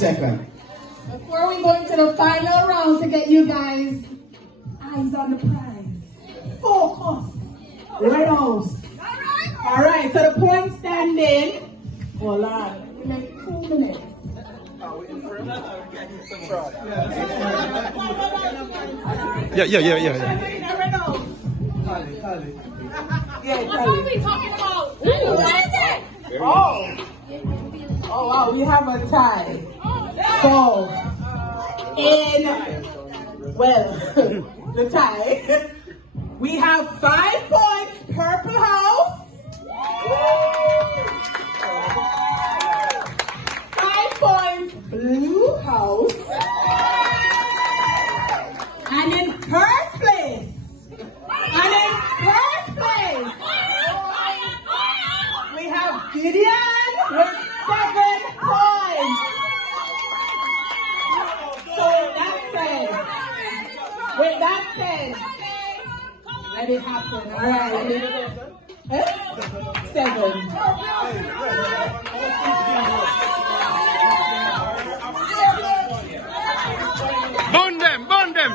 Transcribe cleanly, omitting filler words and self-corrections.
second. Before we go into the final round to get you guys eyes on the prize. Focus. Red House. All right, so the point standing. Hold on. We make 2 minutes. Yeah. Red House. Tally. What are we talking about? What is it? Oh, wow, we have a tie. So, the tie, we have 5 points, Purple House. 5 points, Blue House. And in first place, we have Gideon with 7 points. So with that said, let it happen. All right. 7. Burn them!